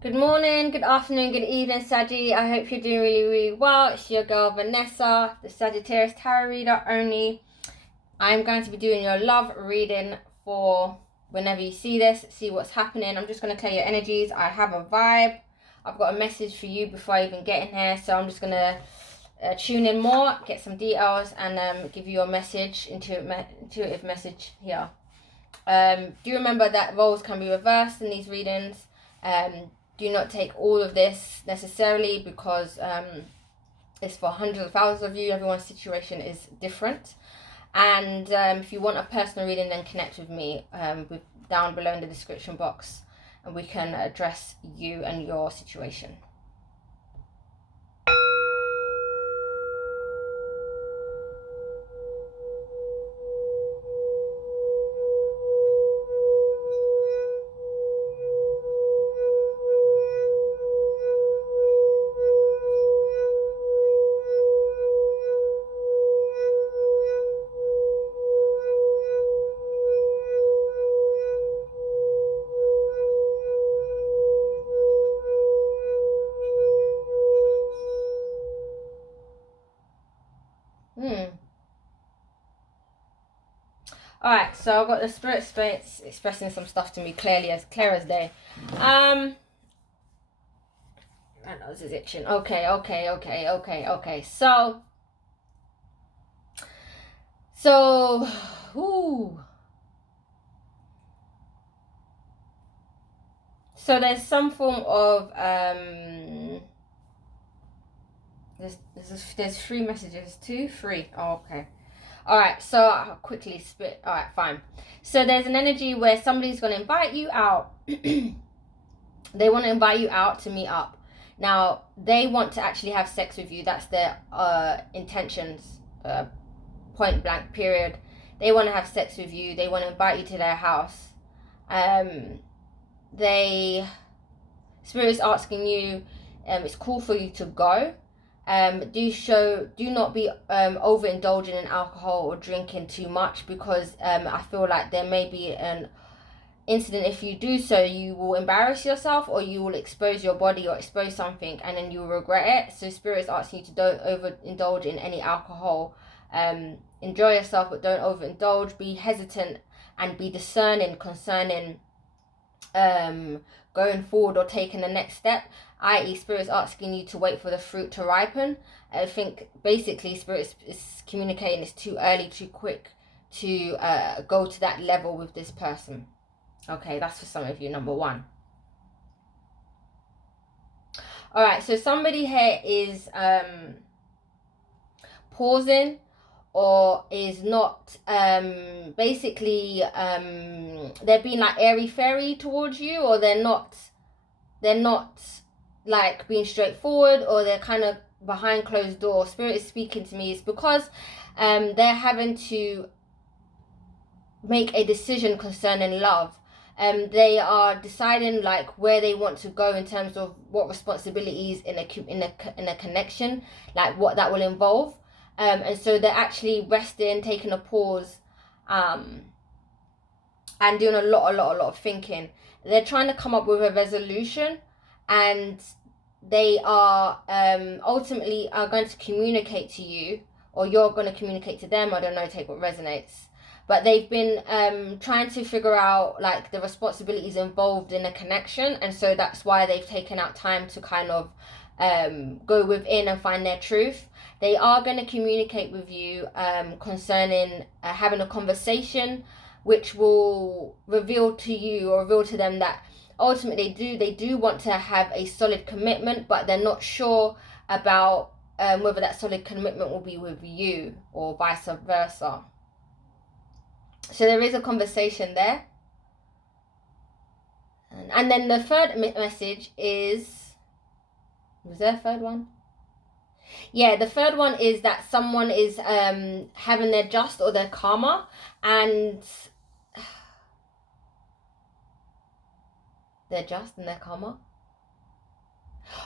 Good morning, good afternoon, good evening, Saggy. I hope you're doing really, really well. It's your girl Vanessa, the Sagittarius Tarot reader only. I'm going to be doing your love reading for whenever you see this, see what's happening. I'm just going to clear your energies. I have a vibe. I've got a message for you before I even get in here. So I'm just going to tune in more, get some details, and give you a message, intuitive message here. Do remember that roles can be reversed in these readings. Do not take all of this necessarily because it's for hundreds of thousands of you. Everyone's situation is different. And if you want a personal reading, then connect with me down below in the description box, and we can address you and your situation. Alright, so I've got the spirit space expressing some stuff to me clear as day. My nose is itching. Okay. So there's some form of there's 3 messages. 2, 3. Oh, okay. Alright, so I'll quickly spit. Alright, fine. So there's an energy where somebody's going to invite you out. They want to invite you out to meet up. Now, they want to actually have sex with you. That's their intentions, point blank, period. They want to have sex with you. They want to invite you to their house. Spirit is asking you, it's cool for you to go. Do not be overindulging in alcohol or drinking too much, because I feel like there may be an incident. If you do so, you will embarrass yourself, or you will expose your body or expose something, and then you will regret it. So Spirit is asking you to don't overindulge in any alcohol. Enjoy yourself, but don't overindulge. Be hesitant and be discerning concerning going forward or taking the next step, i.e. Spirit is asking you to wait for the fruit to ripen. I think basically Spirit is communicating it's too early, too quick to go to that level with this person. Okay, that's for some of you, number 1. Alright, so somebody here is pausing, or is not basically they're being like airy fairy towards you, or they're not like being straightforward, or they're kind of behind closed doors. Spirit is speaking to me. It's because they're having to make a decision concerning love. They are deciding like where they want to go in terms of what responsibilities in a connection, like what that will involve. And so they're actually resting, taking a pause, and doing a lot of thinking. They're trying to come up with a resolution, and they are ultimately are going to communicate to you, or you're going to communicate to them. I don't know, take what resonates. But they've been trying to figure out like the responsibilities involved in a connection, and so that's why they've taken out time to kind of go within and find their truth. They are going to communicate with you concerning having a conversation, which will reveal to you or reveal to them that ultimately they do want to have a solid commitment, but they're not sure about whether that solid commitment will be with you or vice versa. So there is a conversation there. And then the third message is, was there a third one? Yeah, the third one is that someone is having their just or their karma, and their just and their karma.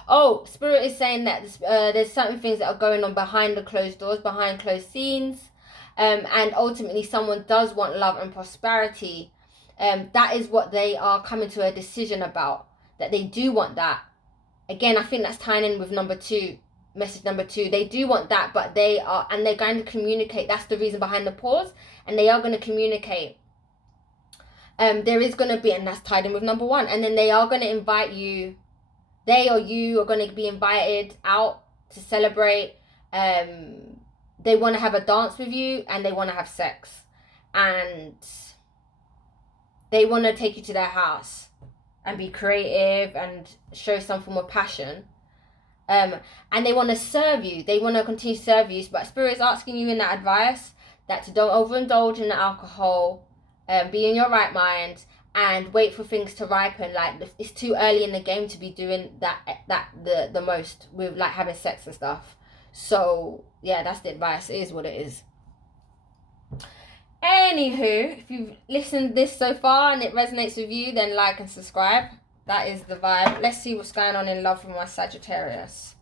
Oh, Spirit is saying that there's certain things that are going on behind the closed doors, behind closed scenes, and ultimately someone does want love and prosperity. That is what they are coming to a decision about. that they do want that. Again, I think that's tying in with number 2, message number 2. They do want that, but they're going to communicate. That's the reason behind the pause, and they are going to communicate. There is going to be, and that's tied in with number 1, and then they are going to invite you. They or you are going to be invited out to celebrate. They want to have a dance with you, and they want to have sex, and they want to take you to their house and be creative and show some form of passion. And they want to serve you. They want to continue to serve you. But Spirit is asking you in that advice that to don't overindulge in the alcohol, be in your right mind, and wait for things to ripen. Like, it's too early in the game to be doing the most with like having sex and stuff. So yeah, that's the advice. It is what it is. Anywho, if you've listened to this so far and it resonates with you, then like and subscribe. That is the vibe. Let's see what's going on in love with my Sagittarius.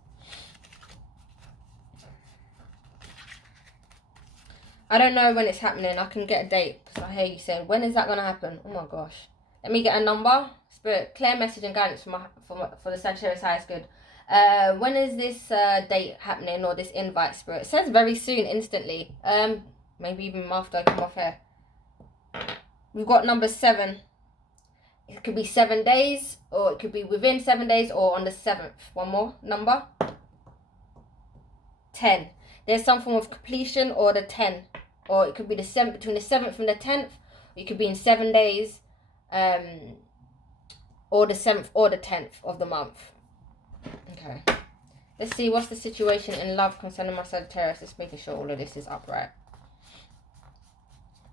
I don't know when it's happening. I can get a date because I hear you saying, when is that going to happen? Oh my gosh. Let me get a number. Spirit, clear message and guidance for the Sagittarius highest good. When is this date happening, or this invite, Spirit? It says very soon, instantly. Maybe even after I come off here. We've got number 7. It could be 7 days, or it could be within 7 days, or on the 7th. One more number. 10. There's some form of completion, or the 10. Or it could be the 7th, between the 7th and the 10th. It could be in 7 days. Or the 7th or the 10th of the month. Okay. Let's see what's the situation in love concerning my Sagittarius. Just making sure all of this is upright.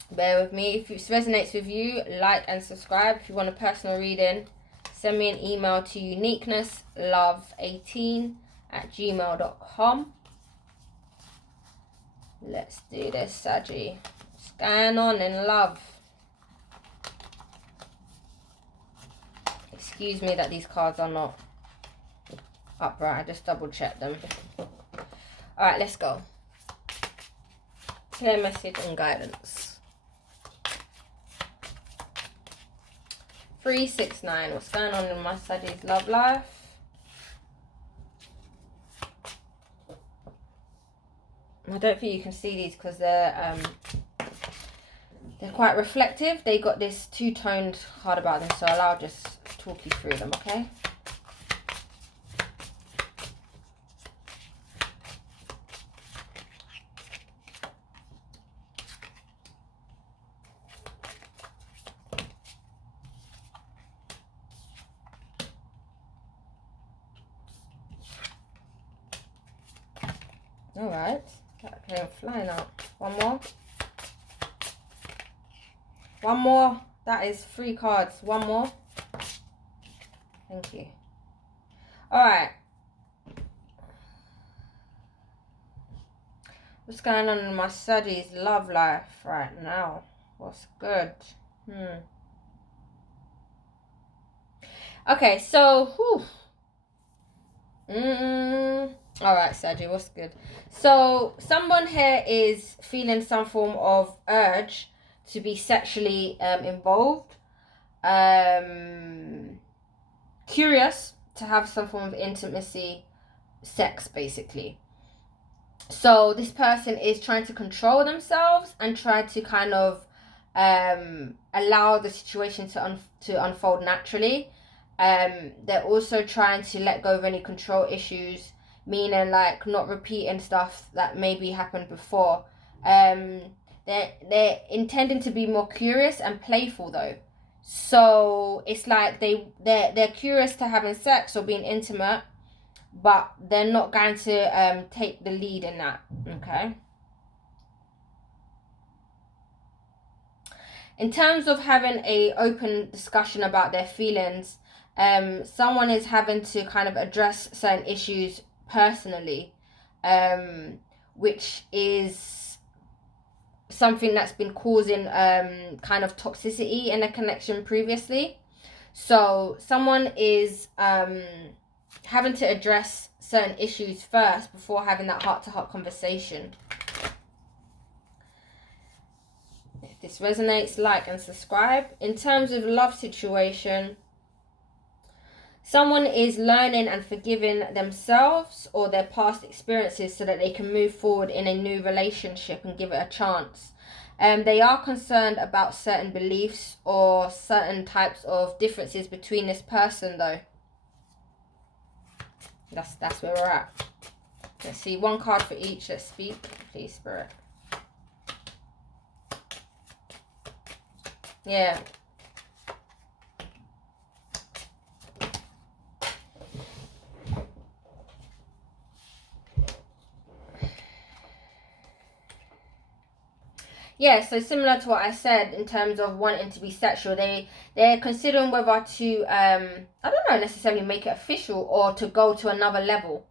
Bear with me. If it resonates with you, like and subscribe. If you want a personal reading, send me an email to uniquenesslove18@gmail.com. Let's do this, Saggy. What's going on in love? Excuse me that these cards are not upright. I just double checked them. Alright, let's go. Clear message and guidance. 369. What's going on in my Sagittarius love life? I don't think you can see these because they're quite reflective. They got this two-toned card about them, so I'll just talk you through them, okay? All right, okay, I'm flying out. One more. One more. That is 3 cards. One more. Thank you. All right. What's going on in my studies love life right now? What's good? Okay, so all right, Saggy, what's good? So someone here is feeling some form of urge to be sexually involved, curious to have some form of intimacy, sex, basically. So this person is trying to control themselves and try to kind of allow the situation to unfold naturally. They're also trying to let go of any control issues, meaning like not repeating stuff that maybe happened before. They're intending to be more curious and playful though. So it's like they're curious to having sex or being intimate, but they're not going to take the lead in that. Okay. In terms of having a open discussion about their feelings, someone is having to kind of address certain issues personally, which is something that's been causing kind of toxicity in a connection previously. So someone is having to address certain issues first before having that heart-to-heart conversation. If this resonates, like and subscribe. In terms of love situation, Someone is learning and forgiving themselves or their past experiences so that they can move forward in a new relationship and give it a chance. They are concerned about certain beliefs or certain types of differences between this person, though. That's where we're at. Let's see, one card for each. Let's speak, please, Spirit. Yeah. Yeah, so similar to what I said in terms of wanting to be sexual, they're considering whether to I don't know, necessarily make it official or to go to another level.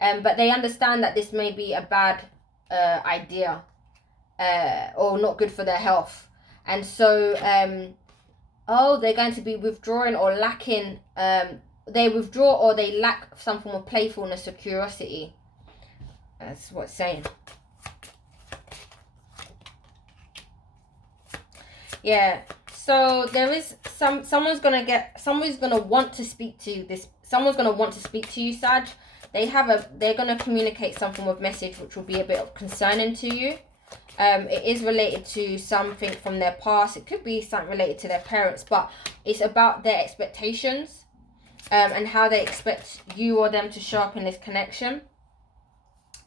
But they understand that this may be a bad idea or not good for their health. And so they're going to be withdrawing or lacking they withdraw or they lack some form of playfulness or curiosity. That's what it's saying. Yeah, so there is someone's gonna want to speak to this. Someone's gonna want to speak to you, Sag. They're gonna communicate some form of message which will be a bit of concerning to you. It is related to something from their past. It could be something related to their parents, but it's about their expectations, and how they expect you or them to show up in this connection.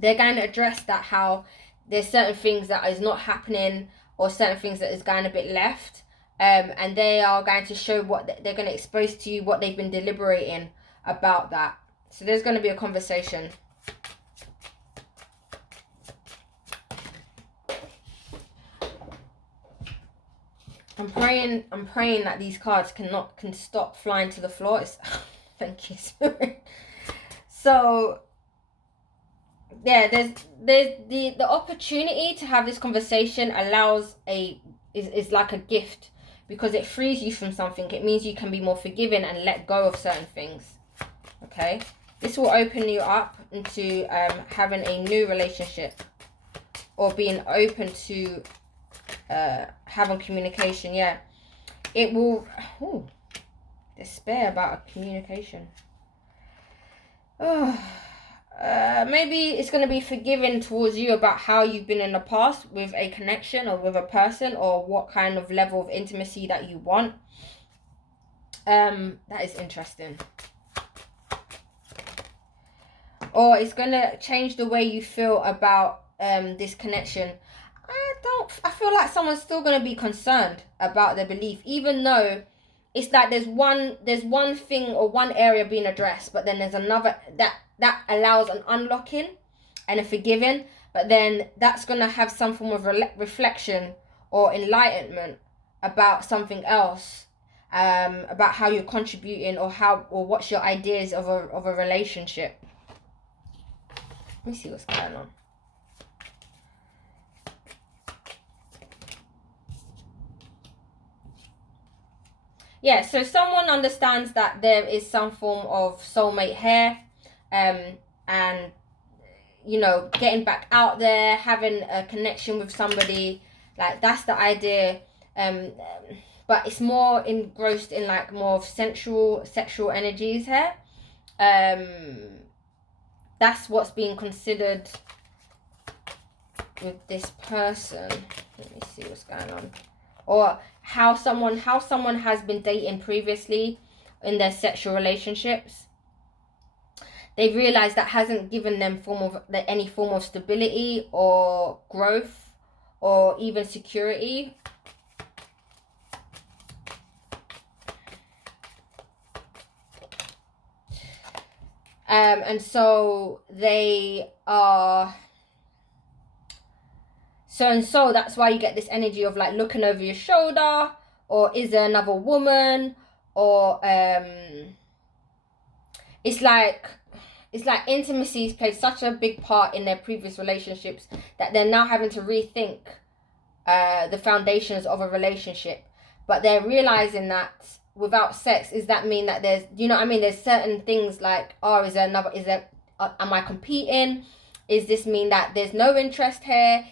They're going to address that, how there's certain things that is not happening or certain things that is going a bit left, and they are going to show what they're going to expose to you, what they've been deliberating about that. So there's going to be a conversation. I'm praying that these cards can stop flying to the floor. Thank you, Spirit. So yeah, there's the opportunity to have this conversation is like a gift, because it frees you from something. It means you can be more forgiving and let go of certain things. Okay, this will open you up into having a new relationship or being open to having communication. Yeah, it will despair about a communication. Maybe it's going to be forgiving towards you about how you've been in the past with a connection or with a person, or what kind of level of intimacy that you want. That is interesting. Or it's going to change the way you feel about this connection. I feel like someone's still going to be concerned about their belief, even though it's like there's one thing or one area being addressed, but then there's another that allows an unlocking and a forgiving, but then that's going to have some form of reflection or enlightenment about something else, about how you're contributing or what's your ideas of a relationship. Let me see what's going on. Yeah, so someone understands that there is some form of soulmate here, and you know, getting back out there, having a connection with somebody, like that's the idea. But it's more engrossed in like more of sexual energies here. That's what's being considered with this person. Let me see what's going on. Or how someone has been dating previously in their sexual relationships. They've realized that hasn't given them any form of stability or growth or even security. And so they are. So that's why you get this energy of like looking over your shoulder, or is there another woman, or it's like intimacy's played such a big part in their previous relationships that they're now having to rethink the foundations of a relationship. But they're realizing that without sex, does that mean that there's, you know what I mean, there's certain things like, am I competing? Is this mean that there's no interest here?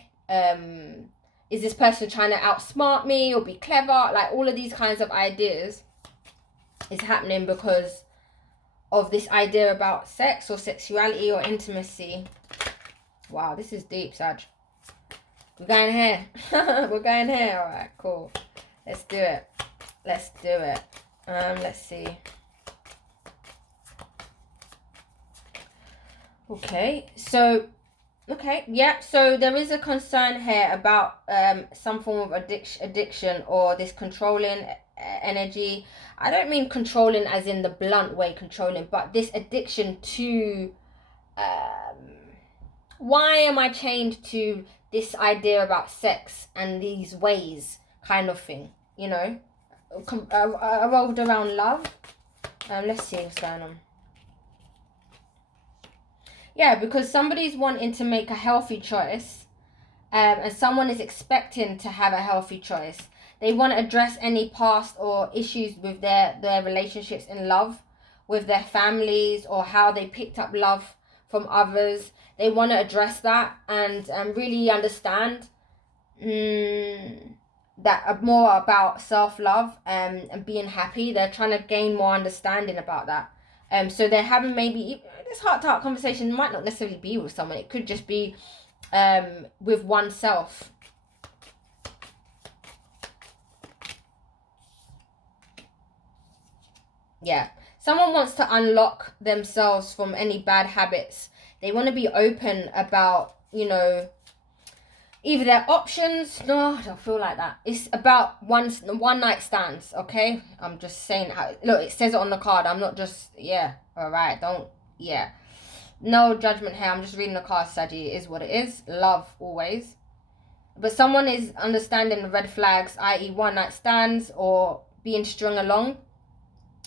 Is this person trying to outsmart me or be clever? Like all of these kinds of ideas is happening because of this idea about sex or sexuality or intimacy. Wow, this is deep, Sag. We're going here. We're going here. All right, cool. Let's do it. Let's do it. Let's see. Okay, so so there is a concern here about some form of addiction or this controlling energy. I don't mean controlling as in the blunt way controlling, but this addiction to why am I chained to this idea about sex and these ways kind of thing, you know, revolved around love. Let's see what's going on. Yeah, because somebody's wanting to make a healthy choice, and someone is expecting to have a healthy choice. They want to address any past or issues with their relationships in love, with their families, or how they picked up love from others. They want to address that and really understand that more about self-love and being happy. They're trying to gain more understanding about that. So they're having maybe this heart-to-heart conversation might not necessarily be with someone. It could just be with oneself. Yeah. Someone wants to unlock themselves from any bad habits. They want to be open about, you know, either their options. No, I don't feel like that. It's about one night stands, okay? I'm just saying how, look, it says it on the card. I'm not just, yeah, all right, don't, yeah. No judgment here. I'm just reading the card, Saggy. It is what it is. Love, always. But someone is understanding the red flags, i.e. one night stands or being strung along.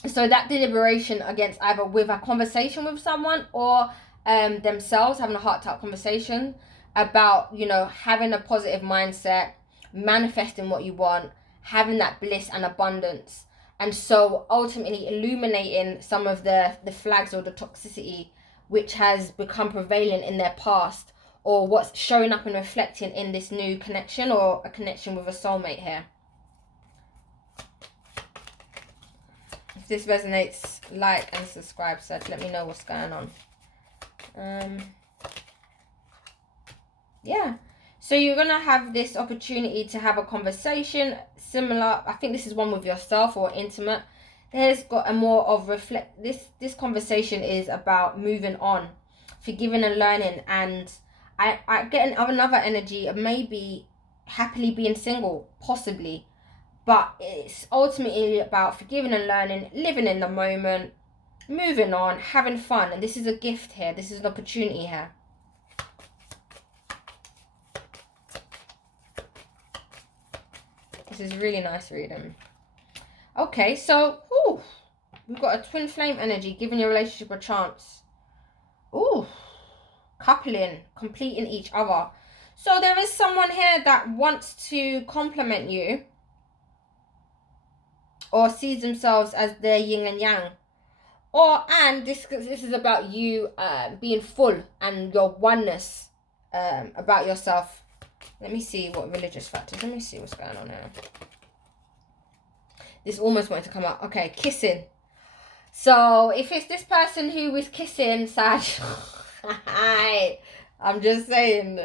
So that deliberation against either with a conversation with someone or themselves, having a heart-to-heart conversation about, you know, having a positive mindset, manifesting what you want, having that bliss and abundance. And so ultimately illuminating some of the flags or the toxicity which has become prevalent in their past, or what's showing up and reflecting in this new connection or a connection with a soulmate here. If this resonates, like and subscribe, so let me know what's going on. Yeah, so you're gonna have this opportunity to have a conversation similar. I think this is one with yourself or intimate. There's got a more of reflect. This conversation is about moving on, forgiving and learning. And I get another energy of maybe happily being single, possibly, but it's ultimately about forgiving and learning, living in the moment, moving on, having fun. And this is a gift here. This is an opportunity here. This is really nice reading. Okay, so we've got a twin flame energy, giving your relationship a chance. Coupling, completing each other. So there is someone here that wants to compliment you or sees themselves as their yin and yang. And this is about you being full and your oneness about yourself. Let me see what religious factors. Let me see what's going on here. This almost wanted to come out. Okay, kissing. So if it's this person who is kissing, Sag, I'm just saying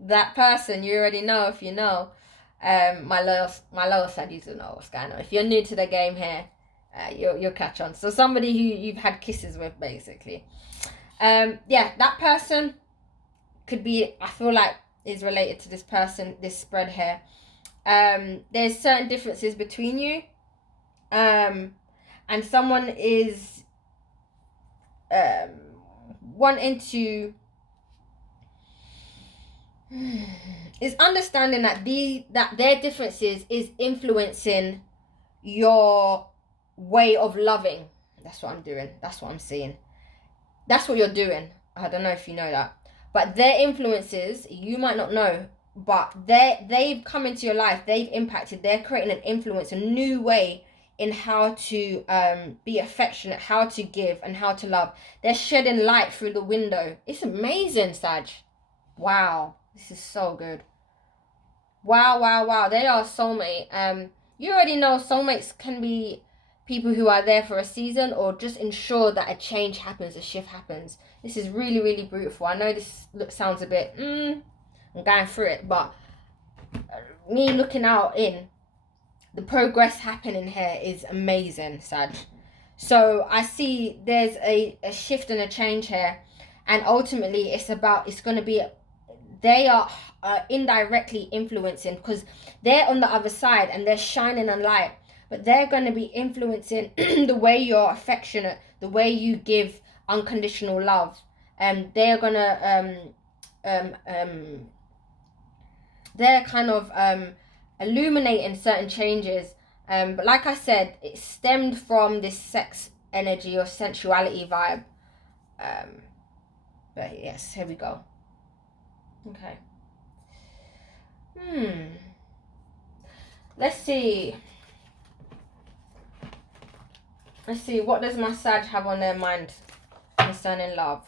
that person, you already know if you know. My loyal Saggies will know what's going on. If you're new to the game here, you'll catch on. So somebody who you've had kisses with, basically. Yeah, that person could be, I feel like, is related to this person, this spread here. There's certain differences between you, and someone is wanting to is understanding that their differences is influencing your way of loving. That's what I'm doing. That's what I'm seeing. That's what you're doing. I don't know if you know that. But their influences, you might not know, but they've come into your life, they've impacted, they're creating an influence, a new way in how to be affectionate, how to give, and how to love. They're shedding light through the window. It's amazing, Sag. Wow, this is so good. Wow. They are soulmate. You already know soulmates can be people who are there for a season, or just ensure that a change happens, a shift happens. This is really, really beautiful. I know this sounds a bit, I'm going through it, but me looking out in, the progress happening here is amazing, Sag. So I see there's a shift and a change here. And ultimately, it's going to be, they are indirectly influencing, because they're on the other side and they're shining a light. But they're going to be influencing the way you're affectionate, the way you give unconditional love. And they're going to, they're kind of illuminating certain changes. But like I said, it stemmed from this sex energy or sensuality vibe. But yes, here we go. Okay. Let's see. What does my Sag have on their mind concerning love?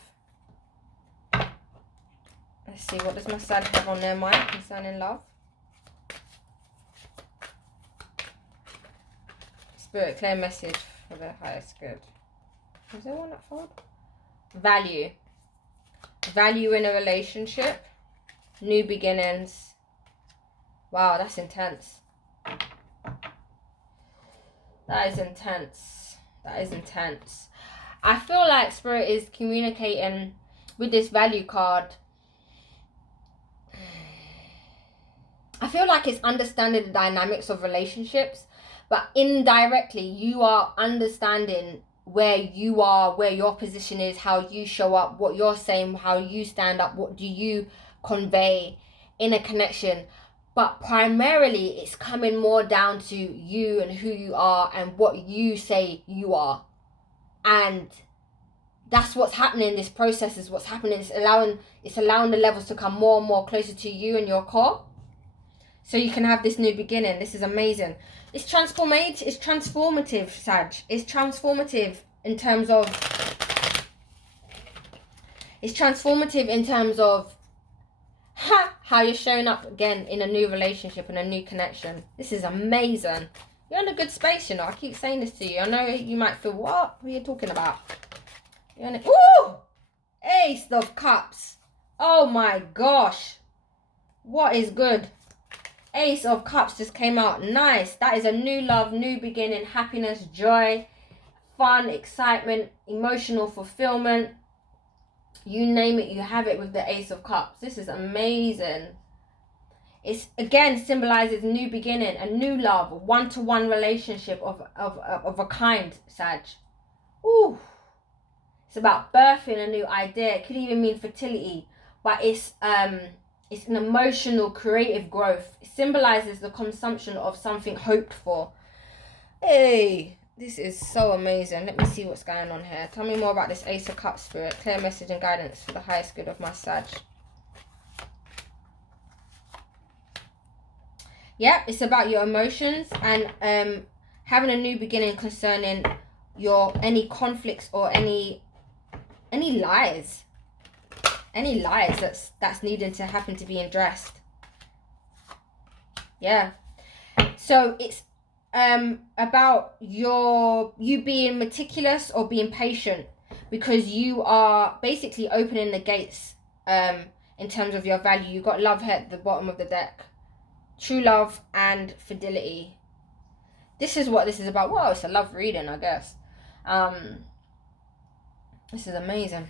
Let's see, what does my Sag have on their mind concerning love? Spirit, clear message for the highest good. Is there one that fold? Value. Value in a relationship. New beginnings. Wow, that's intense. That is intense. That is intense. I feel like Spirit is communicating with this value card. I feel like it's understanding the dynamics of relationships, but indirectly you are understanding where you are, where your position is, how you show up, what you're saying, how you stand up, what do you convey in a connection. But primarily it's coming more down to you and who you are and what you say you are. And that's what's happening. This process is what's happening. It's allowing the levels to come more and more closer to you and your core, so you can have this new beginning. This is amazing. It's transformative. It's transformative, Sag. It's transformative in terms of. It's transformative in terms of how you're showing up again in a new relationship and a new connection. This is amazing. You're in a good space, you know. I keep saying this to you. I know you might feel, what are you talking about? You're in Ooh! Ace of Cups. Oh my gosh. What is good? Ace of Cups just came out. Nice. That is a new love, new beginning, happiness, joy, fun, excitement, emotional fulfillment. You name it, you have it with the Ace of Cups. This is amazing. It's again symbolizes new beginning, a new love, a one-to-one relationship of a kind, Sag. Ooh. It's about birthing a new idea. It could even mean fertility, but it's an emotional, creative growth. It symbolizes the consumption of something hoped for. Hey, this is so amazing. Let me see what's going on here. Tell me more about this Ace of Cups, Spirit. Clear message and guidance for the highest good of my Sag. Yeah, it's about your emotions and having a new beginning concerning your any conflicts or any lies. Any lies that's needing to happen to be addressed. Yeah. So it's about you being meticulous or being patient, because you are basically opening the gates in terms of your value. You got love here at the bottom of the deck. True love and fidelity. This is what this is about. Well, it's a love reading, I guess. This is amazing.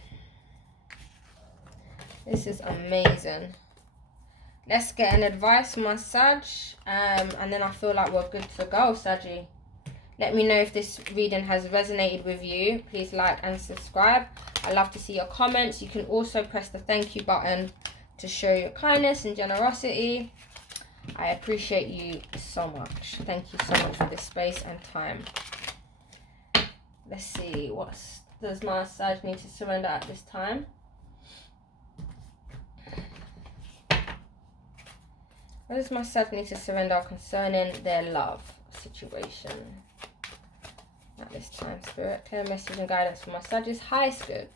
This is amazing. Let's get an advice, my Sag. And then I feel like we're good to go, Saggy. Let me know if this reading has resonated with you. Please like and subscribe. I love to see your comments. You can also press the thank you button to show your kindness and generosity. I appreciate you so much. Thank you so much for this space and time. Let's see. What does my Sag need to surrender at this time? What does my Sag need to surrender concerning their love situation at this time, Spirit? Clear message and guidance for my Sag's highest good.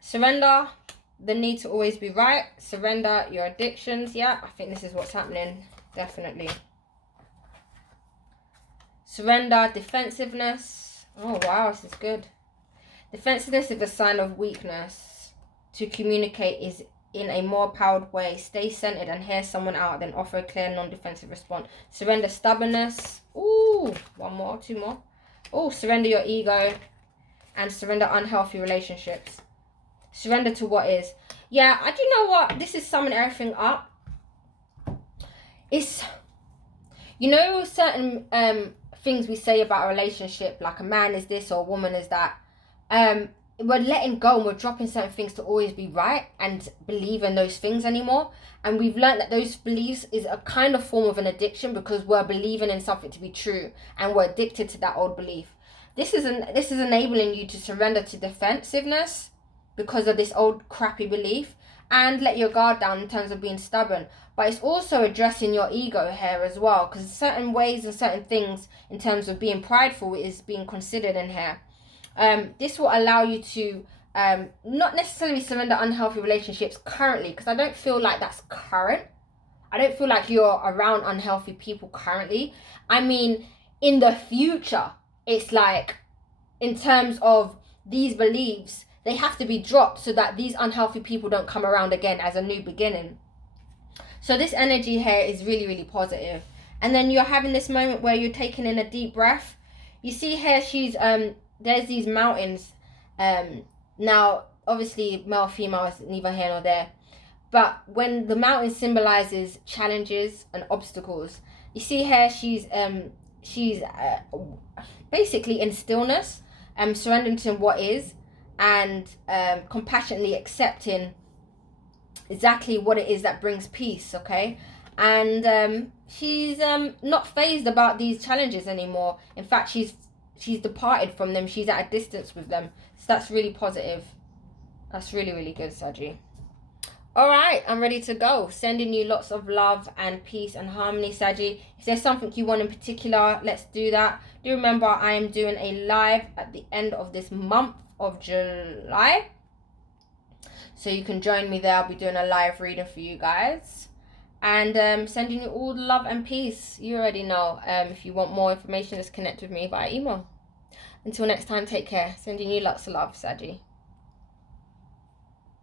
Surrender the need to always be right. Surrender your addictions. Yeah, I think this is what's happening. Definitely. Surrender, defensiveness. Oh, wow, this is good. Defensiveness is a sign of weakness. To communicate is in a more powered way. Stay centered and hear someone out, then offer a clear, non-defensive response. Surrender, stubbornness. Ooh, one more, two more. Oh, surrender your ego. And surrender unhealthy relationships. Surrender to what is. Yeah, I do know what? This is summing everything up. It's, you know, certain things we say about a relationship, like a man is this or a woman is that. We're letting go and we're dropping certain things to always be right and believe in those things anymore. And we've learned that those beliefs is a kind of form of an addiction, because we're believing in something to be true and we're addicted to that old belief. This is enabling you to surrender to defensiveness because of this old crappy belief, and let your guard down in terms of being stubborn. But it's also addressing your ego here as well, because certain ways and certain things in terms of being prideful is being considered in here. This will allow you to not necessarily surrender unhealthy relationships currently, because I don't feel like that's current. I don't feel like you're around unhealthy people currently. I mean, in the future, it's like, in terms of these beliefs, they have to be dropped so that these unhealthy people don't come around again as a new beginning. So this energy here is really, really positive. And then you're having this moment where you're taking in a deep breath. You see here, she's there's these mountains. Now, obviously, male, female is neither here nor there. But when the mountain symbolizes challenges and obstacles, you see here she's basically in stillness, surrendering to what is, and compassionately accepting exactly what it is that brings peace. Okay, and she's not fazed about these challenges anymore. In fact, she's departed from them. She's at a distance with them. So that's really positive. That's really, really good, Sagi. All right, I'm ready to go. Sending you lots of love and peace and harmony, Sagi. If there's something you want in particular, let's do that. Do remember, I am doing a live at the end of this month of July. So you can join me there. I'll be doing a live reading for you guys. And sending you all the love and peace. You already know. If you want more information, just connect with me via email. Until next time, take care. Sending you lots of love, Sagi.